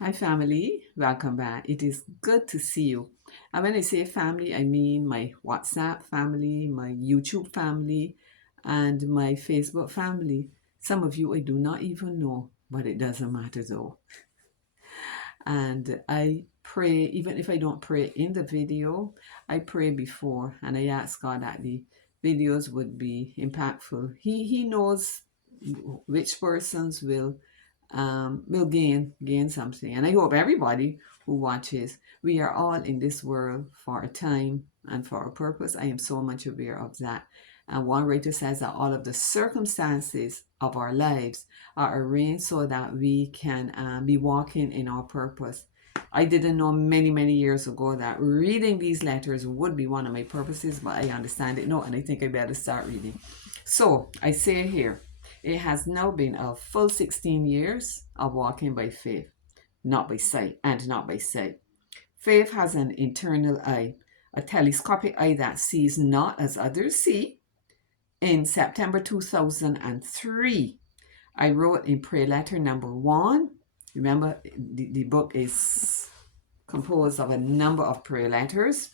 Hi, family. Welcome back. It is good to see you. And when I say family, I mean my WhatsApp family, my YouTube family, and my Facebook family. Some of you I do not even know, but it doesn't matter though. And I pray, even if I don't pray in the video, I pray before and I ask God that the videos would be impactful. He knows which persons will gain something. And I hope everybody who watches, we are all in this world for a time and for a purpose. I am so much aware of that. And one writer says that all of the circumstances of our lives are arranged so that we can be walking in our purpose. I didn't know many years ago that reading these letters would be one of my purposes, but I understand it now, and I think I better start reading. So I say here, it has now been a full 16 years of walking by faith, not by sight, and not by sight. Faith has an internal eye, a telescopic eye that sees not as others see. In September 2003, I wrote in prayer letter number 1. Remember, the book is composed of a number of prayer letters.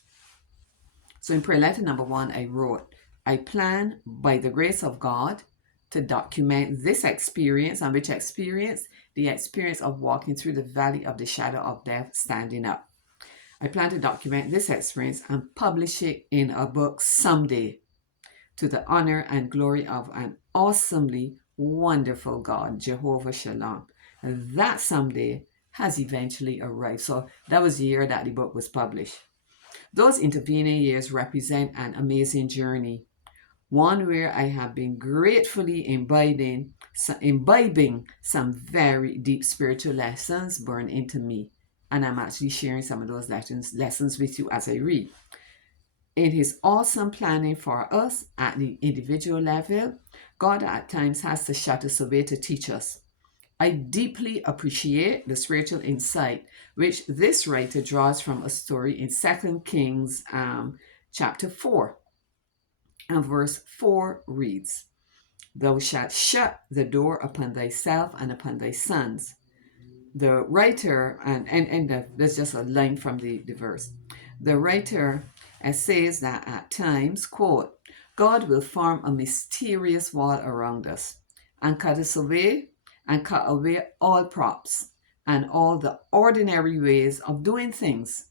So in prayer letter number 1, I wrote, I plan by the grace of God to document this experience, and which experience? The experience of walking through the valley of the shadow of death, standing up. I plan to document this experience and publish it in a book someday to the honor and glory of an awesomely wonderful God, Jehovah Shalom. And that someday has eventually arrived. So that was the year that the book was published. Those intervening years represent an amazing journey, one where I have been gratefully imbibing some very deep spiritual lessons burned into me. And I'm actually sharing some of those lessons with you as I read. In his awesome planning for us at the individual level, God at times has to shut us away to teach us. I deeply appreciate the spiritual insight which this writer draws from a story in 2 Kings chapter 4. And verse 4 reads, Thou shalt shut the door upon thyself and upon thy sons. The writer, there's just a line from the verse. The writer says that at times, quote, God will form a mysterious wall around us and cut away all props and all the ordinary ways of doing things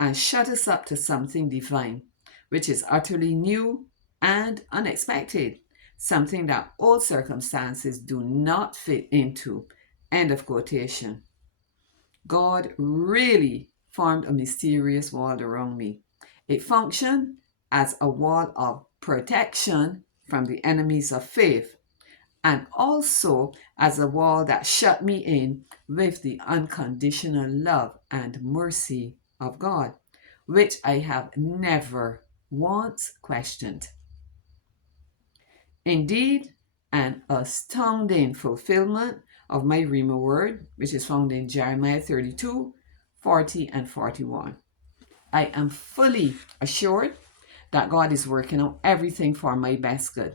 and shut us up to something divine, which is utterly new and unexpected, something that old circumstances do not fit into. End of quotation. God really formed a mysterious wall around me. It functioned as a wall of protection from the enemies of faith, and also as a wall that shut me in with the unconditional love and mercy of God, which I have never once questioned. Indeed, an astounding fulfillment of my Rhema word, which is found in Jeremiah 32, 40, and 41. I am fully assured that God is working on everything for my best good.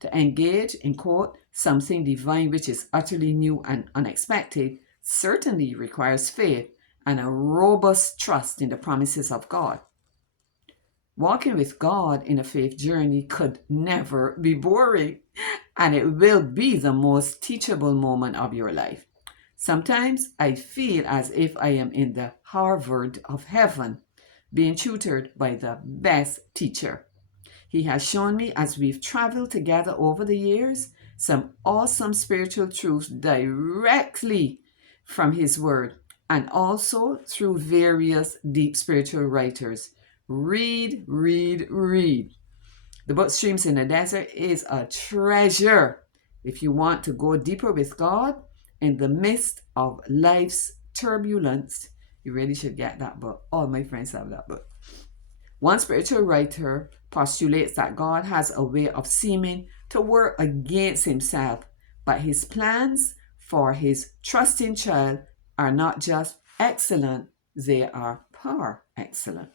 To engage in, quote, something divine which is utterly new and unexpected certainly requires faith and a robust trust in the promises of God. Walking with God in a faith journey could never be boring, and it will be the most teachable moment of your life. Sometimes I feel as if I am in the Harvard of heaven, being tutored by the best teacher. He has shown me, as we've traveled together over the years, some awesome spiritual truths directly from his word and also through various deep spiritual writers. Read, read, read. The book Streams in the Desert is a treasure if you want to go deeper with God in the midst of life's turbulence. You really should get that book. All my friends have that book. One spiritual writer postulates that God has a way of seeming to work against himself, but his plans for his trusting child are not just excellent, they are par excellent.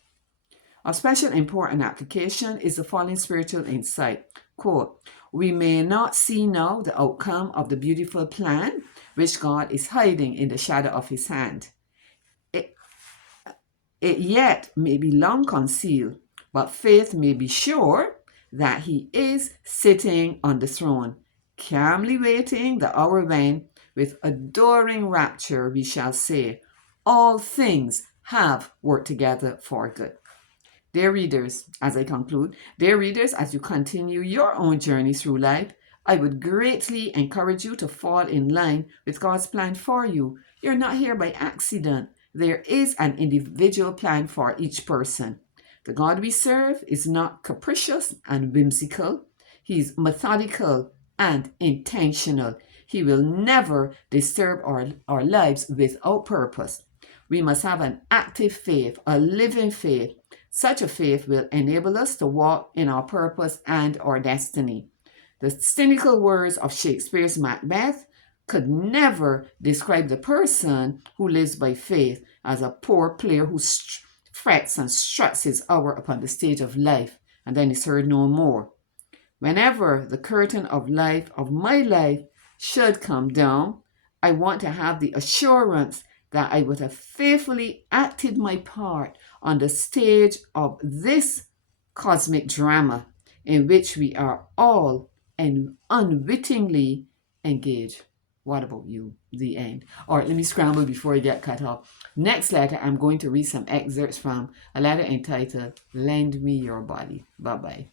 A special important application is the following spiritual insight. Quote, we may not see now the outcome of the beautiful plan, which God is hiding in the shadow of his hand. It, it yet may be long concealed, but faith may be sure that he is sitting on the throne, calmly waiting the hour when, with adoring rapture, we shall say, all things have worked together for good. Dear readers, as I conclude, dear readers, as you continue your own journey through life, I would greatly encourage you to fall in line with God's plan for you. You're not here by accident. There is an individual plan for each person. The God we serve is not capricious and whimsical. He's methodical and intentional. He will never disturb our lives without purpose. We must have an active faith, a living faith. Such a faith will enable us to walk in our purpose and our destiny. The cynical words of Shakespeare's Macbeth could never describe the person who lives by faith as a poor player who frets and struts his hour upon the stage of life and then is heard no more. Whenever the curtain of life, of my life, should come down, I want to have the assurance that I would have faithfully acted my part on the stage of this cosmic drama in which we are all and unwittingly engaged. What about you? The end. All right, let me scramble before I get cut off. Next letter, I'm going to read some excerpts from a letter entitled Lend Me Your Body. Bye-bye.